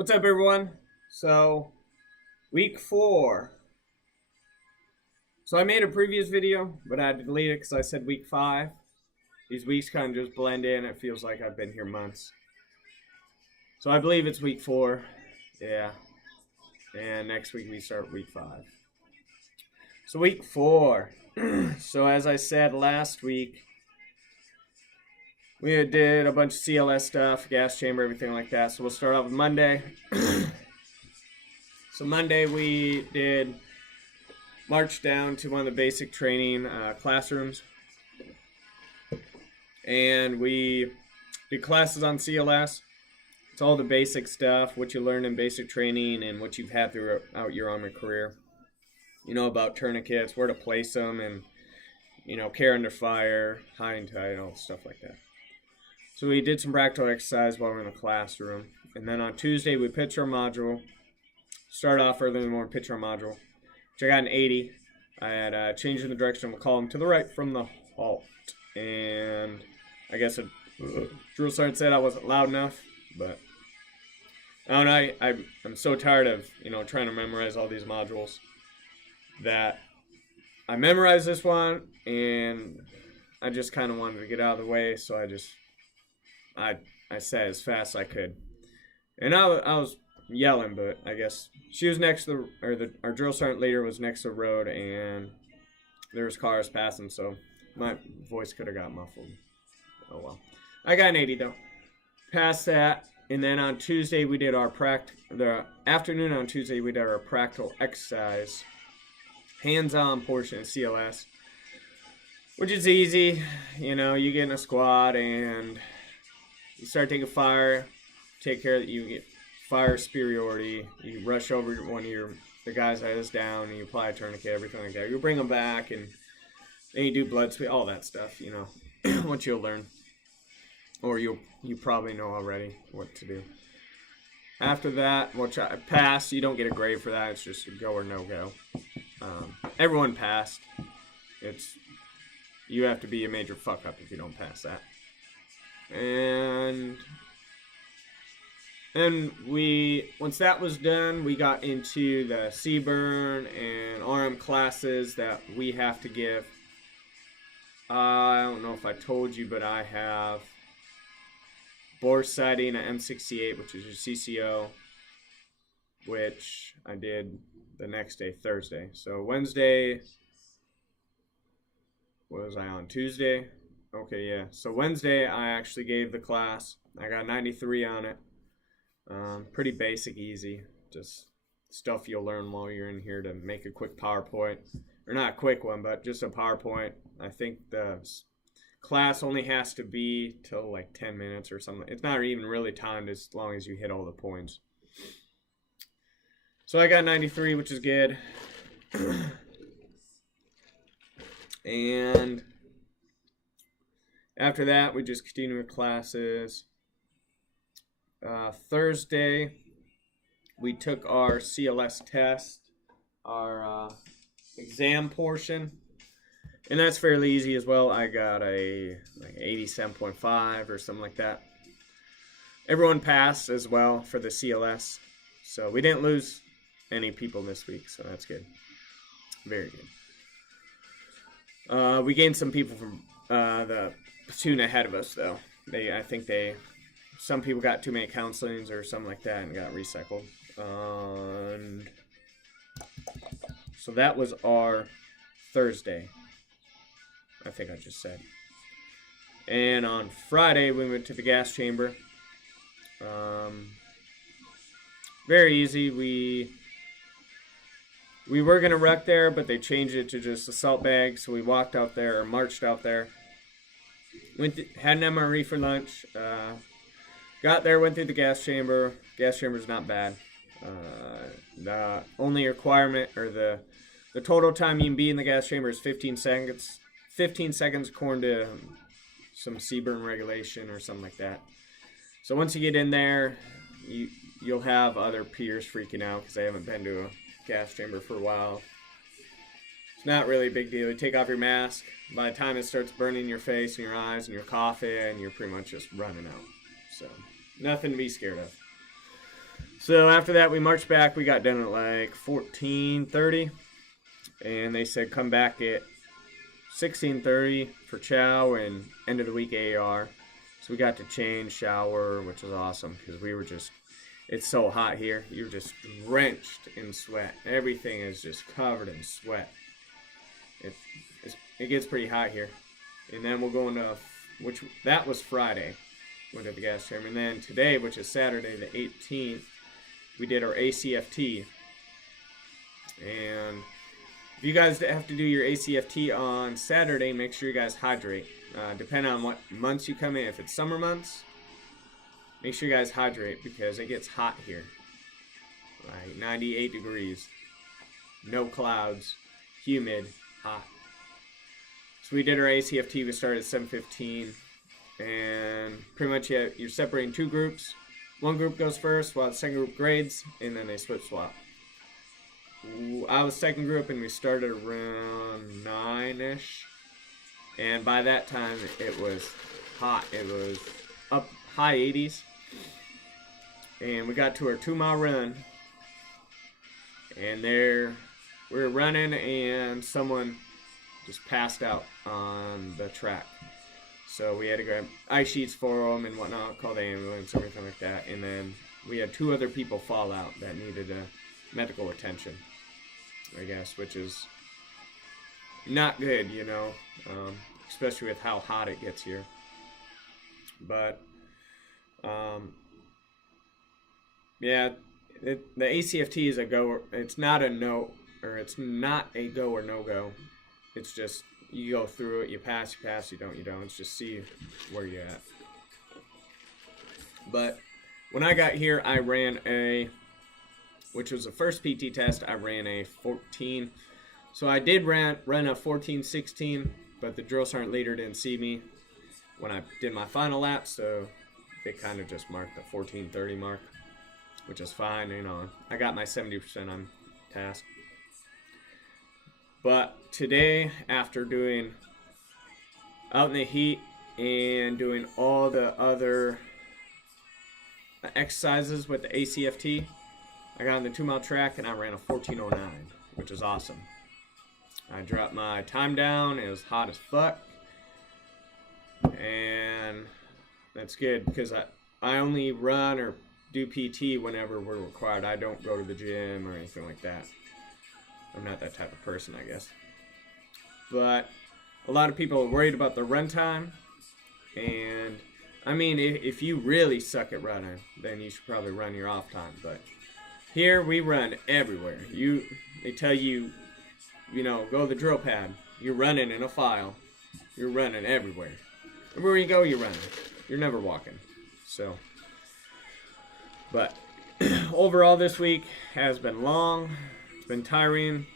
What's up, everyone? So, week 4. So, I made a previous video, but I had to delete it because I said week 5. These weeks kind of just blend in. It feels like I've been here months. So, I believe it's week 4. Yeah. And next week we start week 5. So, week 4. So, as I said last week, we did a bunch of CLS stuff, gas chamber, everything like that. So, we'll start off with Monday. So Monday we did march down to one of the basic training classrooms, and we did classes on CLS. It's all the basic stuff, what you learned in basic training and what you've had throughout your Army career. You know about tourniquets, where to place them, and care under fire, high and tight, all stuff like that. So we did some practical exercise while we were in the classroom, and then on Tuesday we pitched our module. Started off early in the morning, pitch our module, which I got an 80. I had changed in the direction of the column to the right from the halt. And I guess a drill sergeant said I wasn't loud enough, but I don't know, I'm so tired of, trying to memorize all these modules that I memorized this one, and I just kind of wanted to get out of the way, so I said as fast as I could. And I was yelling, but I guess she was next to our drill sergeant leader was next to the road, and there was cars passing, so my voice could have got muffled. Oh well. I got an 80 though. Past that, and then on Tuesday we did our the afternoon on Tuesday we did our practical exercise, hands-on portion of CLS, which is easy. You get in a squad and you start taking fire, take care that you get fire superiority. You rush over one of the guys that is down, and you apply a tourniquet, everything like that. You bring them back, and then you do blood sweep, all that stuff. What you'll learn, or you probably know already what to do. After that, which I passed, you don't get a grade for that. It's just a go or no go. Everyone passed. You have to be a major fuck up if you don't pass that. And once that was done, we got into the CBRN and RM classes that we have to give. I don't know if I told you, but I have bore sighting at M68, which is your CCO, which I did the next day, Thursday. So Wednesday, what was I on? Tuesday? Okay, yeah. So Wednesday, I actually gave the class. I got 93 on it. Pretty basic, easy, just stuff you'll learn while you're in here to make a quick PowerPoint, or not a quick one, but just a PowerPoint. I think the class only has to be till like 10 minutes or something. It's not even really timed as long as you hit all the points. So I got 93, which is good. And after that, we just continue with classes. Thursday, we took our CLS test, our exam portion, and that's fairly easy as well. I got a 87.5 or something like that. Everyone passed as well for the CLS, so we didn't lose any people this week, so that's good. Very good. We gained some people from the platoon ahead of us, though. Some people got too many counselings or something like that and got recycled. And so that was our Thursday, I think I just said. And on Friday, we went to the gas chamber. Very easy. We were going to wreck there, but they changed it to just assault bags. So we walked out there, or marched out there. Had an MRE for lunch. Got there, went through the gas chamber. Gas chamber's not bad. The only requirement, or the total time you can be in the gas chamber is 15 seconds. 15 seconds according to some CBRN regulation or something like that. So once you get in there, you'll have other peers freaking out because they haven't been to a gas chamber for a while. It's not really a big deal. You take off your mask. By the time it starts burning your face and your eyes and you're coughing, you're pretty much just running out. So nothing to be scared of. So after that, we marched back. We got done at like 14:30, and they said come back at 16:30 for chow and end of the week AR. So we got to change, shower, which was awesome because we were just, it's so hot here. You're just drenched in sweat. Everything is just covered in sweat. It gets pretty hot here. And then we'll go into, that was Friday, went to the gas chamber. And then today, which is Saturday the 18th, we did our ACFT. And if you guys have to do your ACFT on Saturday, make sure you guys hydrate. Depending on what months you come in. If it's summer months, make sure you guys hydrate because it gets hot here. Like 98 degrees. No clouds. Humid. Hot. So we did our ACFT. We started at 7:15. And pretty much you're separating two groups. One group goes first while the second group grades. And then they switch swap. I was second group and we started around 9-ish. And by that time, it was hot. It was up high 80s. And we got to our 2-mile run. And there, we were running and someone just passed out on the track. So we had to grab ice sheets for them and whatnot, call the ambulance, everything like that. And then we had 2 other people fall out that needed medical attention, I guess, which is not good, you know, especially with how hot it gets here. But yeah, the ACFT is a go. It's not a no, or it's not a go or no go. It's just you go through it, you pass, you don't, you don't. It's just see where you're at. But when I got here, I ran which was the first PT test, I ran a 14. So I did run a 14:16, but the drill sergeant leader didn't see me when I did my final lap, so they kind of just marked the 14:30 mark, which is fine, you know. I got my 70% on task. But today, after doing out in the heat and doing all the other exercises with the ACFT, I got on the 2-mile track and I ran a 14:09, which is awesome. I dropped my time down. It was hot as fuck. And that's good because I only run or do PT whenever we're required. I don't go to the gym or anything like that. I'm not that type of person, I guess. But a lot of people are worried about the run time. And, I mean, if you really suck at running, then you should probably run your off time. But here, we run everywhere. They tell you, you know, go to the drill pad. You're running in a file. You're running everywhere. Everywhere you go, you're running. You're never walking. So, but overall this week has been long. It's been tiring.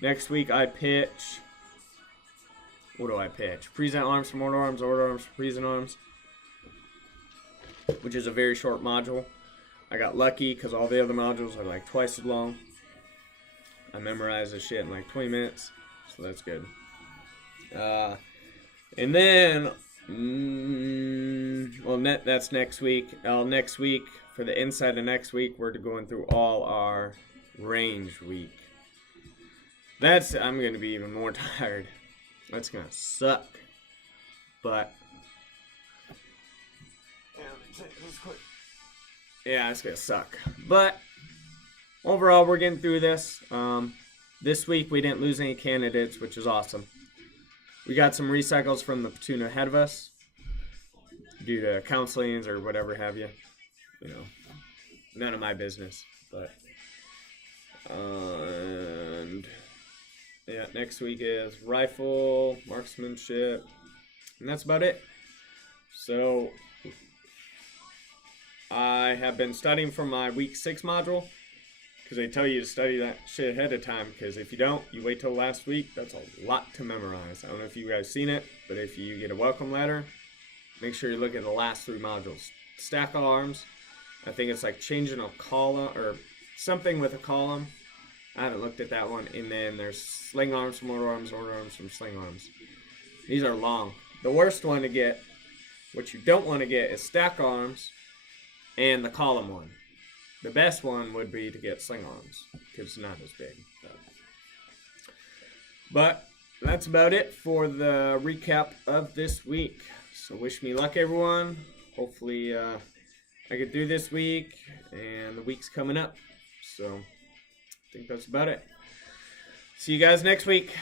Next week I pitch. What do I pitch? Present arms from order arms for present arms, which is a very short module. I got lucky because all the other modules are like twice as long. I memorized this shit in like 20 minutes, so that's good. And then, that's next week. Next week, for the inside of next week, we're going through all our range week. I'm going to be even more tired. That's going to suck. But, yeah, it's going to suck. But, overall, we're getting through this. This week, we didn't lose any candidates, which is awesome. We got some recycles from the platoon ahead of us due to counselings or whatever have you. You know, none of my business. But, and yeah, next week is rifle, marksmanship, and that's about it. So, I have been studying for my week 6 module. Because they tell you to study that shit ahead of time. Because if you don't, you wait till last week. That's a lot to memorize. I don't know if you guys seen it. But if you get a welcome letter, make sure you look at the last 3 modules. Stack of arms. I think it's like changing a column. Or something with a column. I haven't looked at that one. And then there's sling arms from order arms from sling arms. These are long. The worst one to get, what you don't want to get, is stack arms. and the column one. The best one would be to get sling arms because it's not as big. But that's about it for the recap of this week. So wish me luck, everyone. Hopefully I get through this week and the week's coming up. So I think that's about it. See you guys next week.